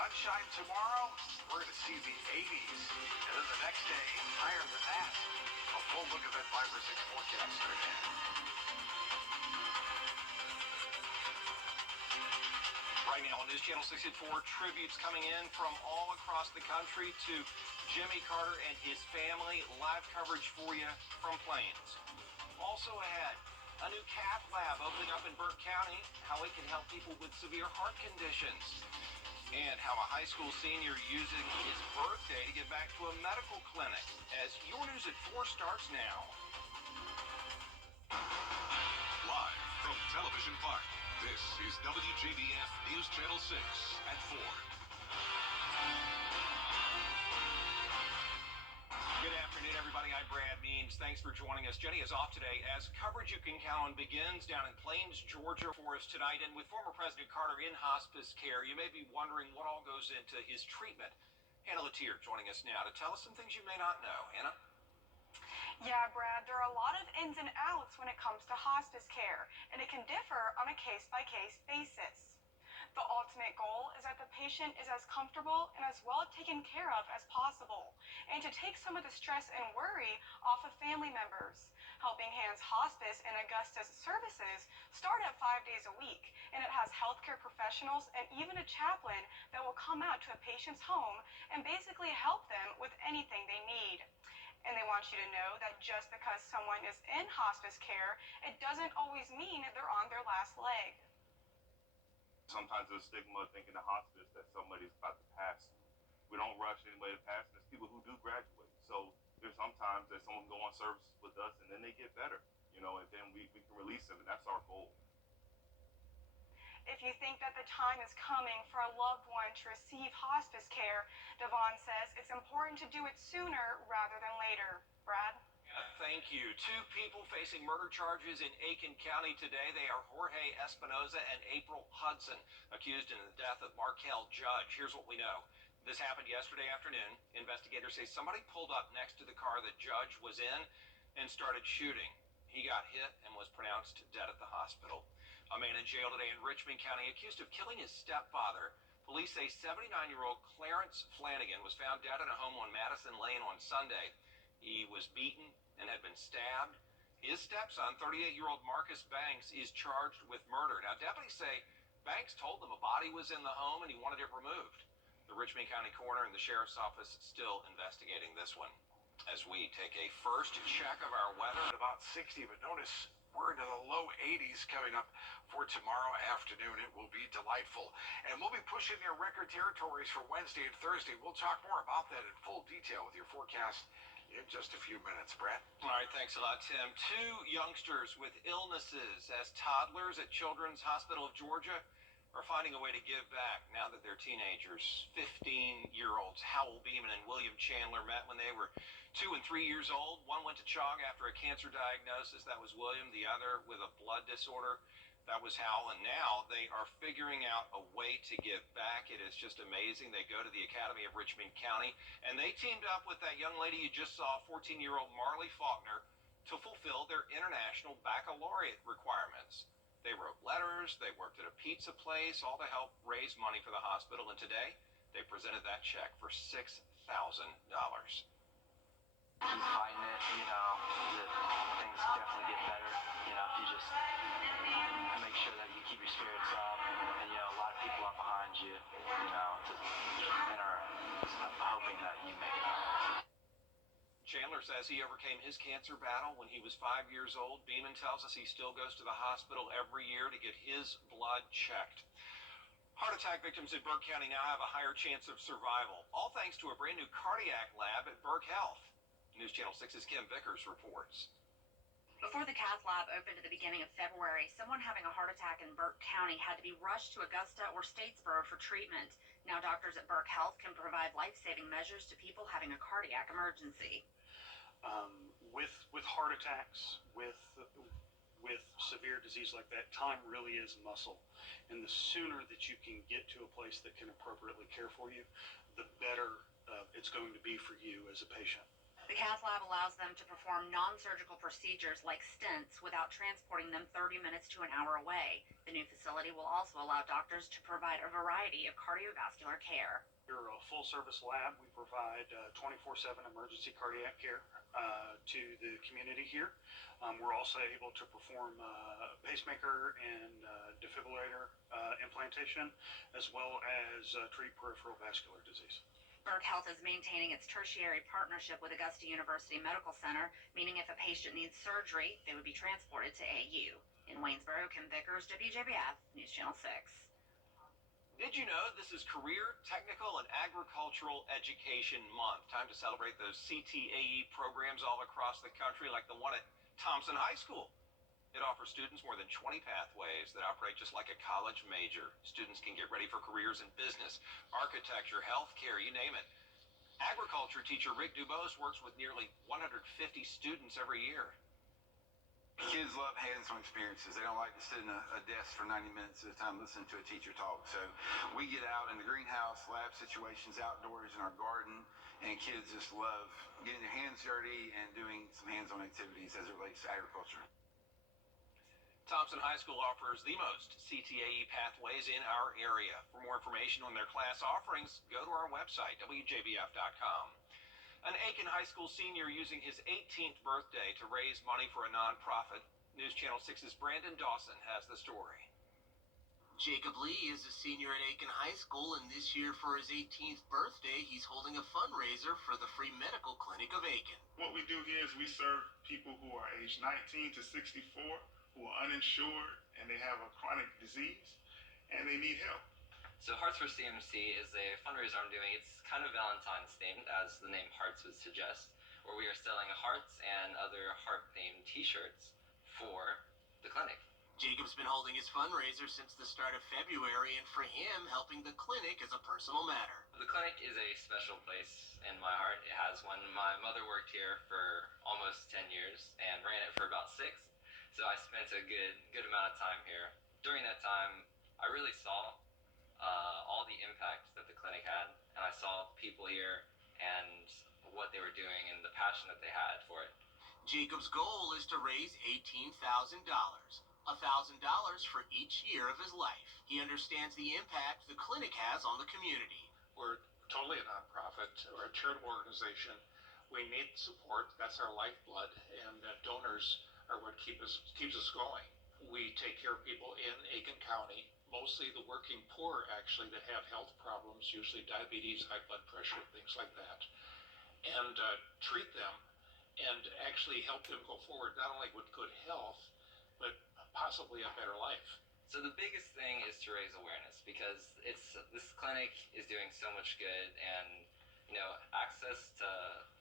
sunshine tomorrow. We're going to see the 80s. And then the next day, higher than that. A full look at that 5 or 6 forecast right now. Right now on News Channel 64, tributes coming in from all across the country to Jimmy Carter and his family. Live coverage for you from Plains. Also ahead, a new cath lab opening up in Burke County, how it can help people with severe heart conditions. And how a high school senior using his birthday to give back to a medical clinic. As your News at 4 starts now. Live from Television Park, this is WJBF News Channel 6 at 4. Good afternoon, everybody. I'm Brad Means. Thanks for joining us. Jenny is off today as coverage you can count on begins down in Plains, Georgia for us tonight. And with former President Carter in hospice care, you may be wondering what all goes into his treatment. Hannah Latier joining us now to tell us some things you may not know. Hannah? Yeah, Brad, there are a lot of ins and outs when it comes to hospice care, and it can differ on a case-by-case basis. The ultimate goal is that the patient is as comfortable and as well taken care of as possible, and to take some of the stress and worry off of family members. Helping Hands Hospice and Augusta's services start at 5 days a week, and it has healthcare professionals and even a chaplain that will come out to a patient's home and basically help them with anything they need. And they want you to know that just because someone is in hospice care, it doesn't always mean they're on their last leg. Sometimes there's a stigma of thinking of hospice that somebody's about to pass. We don't rush anybody to pass. There's people who do graduate. So there's sometimes that someone go on service with us and then they get better, and then we can release them, and that's our goal. If you think that the time is coming for a loved one to receive hospice care, Devon says it's important to do it sooner rather than later. Brad? Thank you. 2 people facing murder charges in Aiken County today. They are Jorge Espinoza and April Hudson, accused in the death of Markel Judge. Here's what we know. This happened yesterday afternoon. Investigators say somebody pulled up next to the car the Judge was in and started shooting. He got hit and was pronounced dead at the hospital. A man in jail today in Richmond County accused of killing his stepfather. Police say 79-year-old Clarence Flanagan was found dead in a home on Madison Lane on Sunday. He was beaten and had been stabbed. His stepson, 38-year-old Marcus Banks, is charged with murder. Now, deputies say Banks told them a body was in the home and he wanted it removed. The Richmond County coroner and the sheriff's office still investigating this one. As we take a first check of our weather. At about 60, but notice we're into the low 80s coming up for tomorrow afternoon. It will be delightful. And we'll be pushing near record territories for Wednesday and Thursday. We'll talk more about that in full detail with your forecast in just a few minutes. Brad? All right, thanks a lot, Tim. 2 youngsters with illnesses as toddlers at Children's Hospital of Georgia are finding a way to give back now that they're teenagers. 15-year-olds Howell Beeman and William Chandler met when they were 2 and 3 years old. One went to CHOG after a cancer diagnosis. That was William. The other with a blood disorder. That was Howell. And now they are figuring out a way to give back. It is just amazing. They go to the Academy of Richmond County, and they teamed up with that young lady you just saw, 14-year-old Marley Faulkner, to fulfill their international baccalaureate requirements. They wrote letters, they worked at a pizza place, all to help raise money for the hospital, and today they presented that check for $6,000. You fighting it, that things definitely get better, if you just make sure that you keep your spirits up, and, a lot of people are behind you, and are hoping that you make it out. Chandler says he overcame his cancer battle when he was 5 years old. Beeman tells us he still goes to the hospital every year to get his blood checked. Heart attack victims in Burke County now have a higher chance of survival, all thanks to a brand new cardiac lab at Burke Health. News Channel 6's Kim Vickers reports. Before the cath lab opened at the beginning of February, someone having a heart attack in Burke County had to be rushed to Augusta or Statesboro for treatment. Now doctors at Burke Health can provide life-saving measures to people having a cardiac emergency. With heart attacks, with severe disease like that, time really is muscle. And the sooner that you can get to a place that can appropriately care for you, the better it's going to be for you as a patient. The cath lab allows them to perform non-surgical procedures like stents without transporting them 30 minutes to an hour away. The new facility will also allow doctors to provide a variety of cardiovascular care. We're a full-service lab. We provide 24/7 emergency cardiac care to the community here. We're also able to perform pacemaker and defibrillator implantation, as well as treat peripheral vascular disease. Burke Health is maintaining its tertiary partnership with Augusta University Medical Center, meaning if a patient needs surgery, they would be transported to AU. In Waynesboro, Kim Vickers, WJBF, News Channel 6. Did you know this is Career, Technical, and Agricultural Education Month? Time to celebrate those CTAE programs all across the country, like the one at Thompson High School. It offers students more than 20 pathways that operate just like a college major. Students can get ready for careers in business, architecture, healthcare, you name it. Agriculture teacher Rick Dubose works with nearly 150 students every year. Kids love hands-on experiences. They don't like to sit in a desk for 90 minutes at a time listening to a teacher talk. So we get out in the greenhouse, lab situations, outdoors in our garden, and kids just love getting their hands dirty and doing some hands-on activities as it relates to agriculture. Thompson High School offers the most CTAE pathways in our area. For more information on their class offerings, go to our website, wjbf.com. An Aiken High School senior using his 18th birthday to raise money for a nonprofit. News Channel 6's Brandon Dawson has the story. Jacob Lee is a senior at Aiken High School, and this year for his 18th birthday, he's holding a fundraiser for the Free Medical Clinic of Aiken. What we do here is we serve people who are age 19 to 64, who are uninsured, and they have a chronic disease, and they need help. So Hearts for CMC is a fundraiser I'm doing. It's kind of Valentine's themed, as the name Hearts would suggest, where we are selling hearts and other heart-themed t-shirts for the clinic. Jacob's been holding his fundraiser since the start of February, and for him, helping the clinic is a personal matter. The clinic is a special place in my heart. It has one. My mother worked here for almost 10 years and ran it for about 6. So I spent a good amount of time here. During that time, I really saw all the impact that the clinic had, and I saw people here and what they were doing and the passion that they had for it. Jacob's goal is to raise $18,000, $1,000 for each year of his life. He understands the impact the clinic has on the community. We're totally a nonprofit or a charitable organization. We need support. That's our lifeblood, and donors are what keeps us going. We take care of people in Aiken County, mostly the working poor, actually, that have health problems, usually diabetes, high blood pressure, things like that, and treat them and actually help them go forward, not only with good health, but possibly a better life. So the biggest thing is to raise awareness, because this clinic is doing so much good, and access to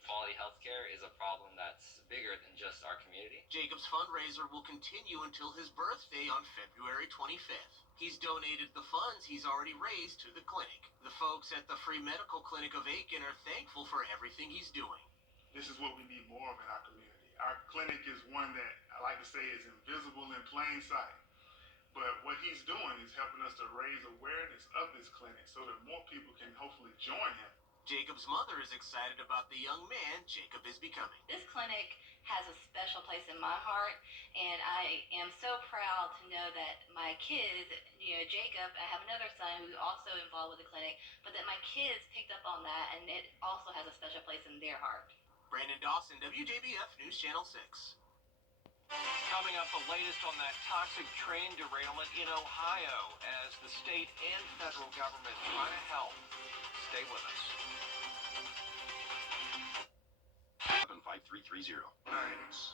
quality healthcare is a problem that's bigger than just our community. Jacob's fundraiser will continue until his birthday on February 25th. He's donated the funds he's already raised to the clinic. The folks at the Free Medical Clinic of Aiken are thankful for everything he's doing. This is what we need more of in our community. Our clinic is one that I like to say is invisible in plain sight. But what he's doing is helping us to raise awareness of this clinic so that more people can hopefully join him. Jacob's mother is excited about the young man Jacob is becoming. This clinic has a special place in my heart, and I am so proud to know that my kids, Jacob, I have another son who's also involved with the clinic, but that my kids picked up on that, and it also has a special place in their heart. Brandon Dawson, WJBF News Channel 6. Coming up, the latest on that toxic train derailment in Ohio as the state and federal government try to help. Stay with us. 5330. Nice.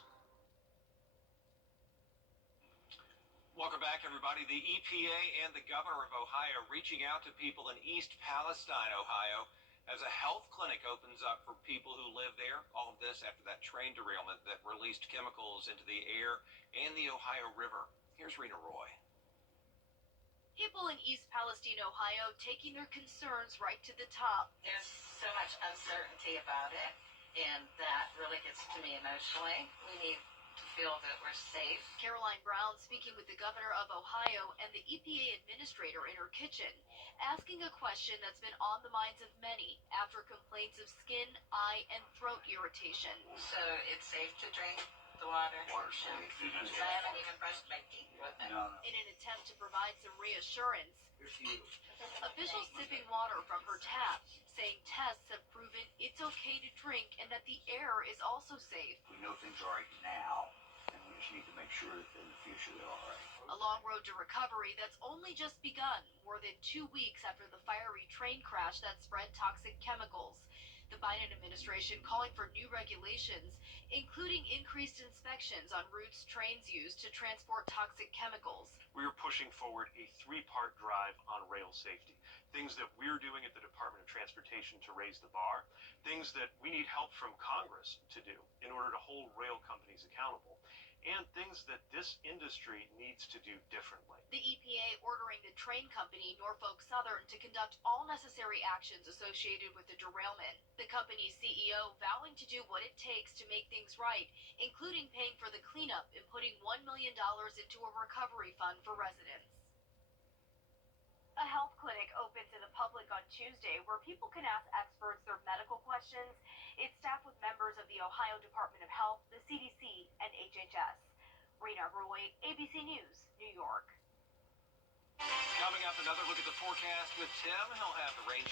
Welcome back, everybody. The EPA and the governor of Ohio reaching out to people in East Palestine, Ohio, as a health clinic opens up for people who live there. All of this after that train derailment that released chemicals into the air and the Ohio River. Here's Rena Roy. People in East Palestine, Ohio, taking their concerns right to the top. There's so much uncertainty about it, and that really gets to me emotionally. We need to feel that we're safe. Caroline Brown speaking with the governor of Ohio and the EPA administrator in her kitchen, asking a question that's been on the minds of many after complaints of skin, eye, and throat irritation. So it's safe to drink the water. Water's safe. Because I haven't even brushed my teeth with it. No. In an attempt to provide some reassurance, officials sipping water from her tap, saying tests have proven it's okay to drink and that the air is also safe. We know things are right now, and we just need to make sure that in the future they're all right. A long road to recovery that's only just begun, more than 2 weeks after the fiery train crash that spread toxic chemicals. The Biden administration calling for new regulations, including increased inspections on routes trains use to transport toxic chemicals. We're pushing forward a 3-part drive on rail safety. Things that we're doing at the Department of Transportation to raise the bar, things that we need help from Congress to do in order to hold rail companies accountable, and things that this industry needs to do differently. The EPA ordering the train company Norfolk Southern to conduct all necessary actions associated with the derailment. The company's CEO vowing to do what it takes to make things right, including paying for the cleanup and putting $1 million into a recovery fund for residents. A health clinic opened to the public on Tuesday where people can ask experts their medical questions. It's staffed with members of the Ohio Department of Health, the CDC, and HHS. Rena Roy, ABC News, New York. Coming up, another look at the forecast with Tim. He'll have the rain